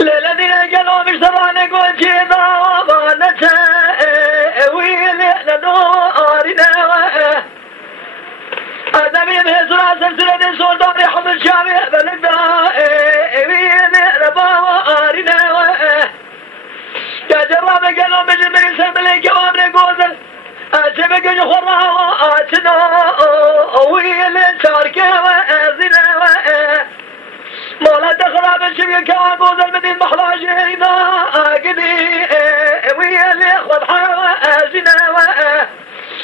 للذين قالوا مشترانك وجينا وضانك ويلي لنورنا أدمي بهزر سلسلة سلطان حمد شامي بلقنا ويلي لبوارنا كجراب قالوا مجمري سملي كوامر قوزل أشبك جخورا وآتنا ويلي تاركا وآزنا مولا تخرب الشبيه كوابوز المدين محراجينا قدي ويلي خذ حوازنا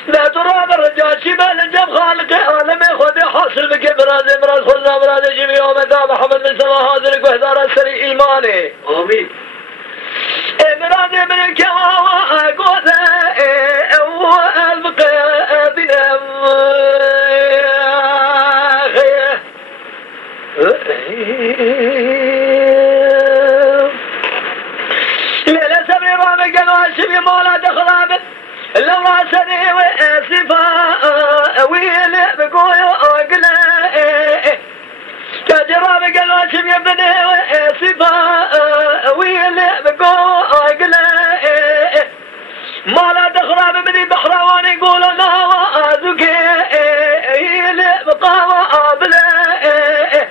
لا تراب الرجال شمال الجب خالق ولم يخذ حاصل بك براز امراز خذنا براز جميع ومدى محمد من سما هذلك وهدار السري ايماني امين امراز من الكواوا قوزا والبقى بنا ليلة سبري رامي قالوا هالشبي مولا دخرابت لو راسني واسفا ويلي بقوي وقلا تاج رامي قالوا هالشبي ابني واسفا ويلي بقوي وقلا مولا دخراب مني بحراواني يقولوا لا وازوكي ويلي بقاوة بلا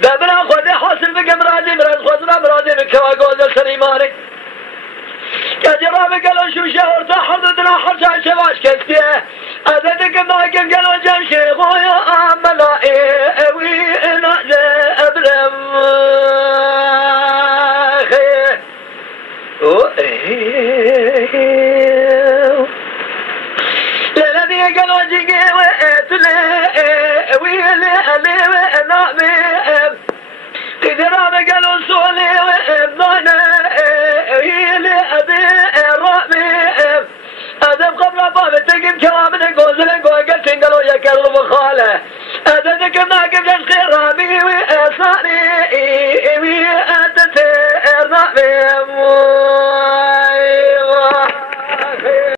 دابنا خذ حاصل بك مرادي مراد خذنا مرادي بكوا قوز سليماني كجراب قالوا شو شهر تحضرنا حرشا شواش كتيه أذدك ما قالوا جمشي غويا ملائي وينا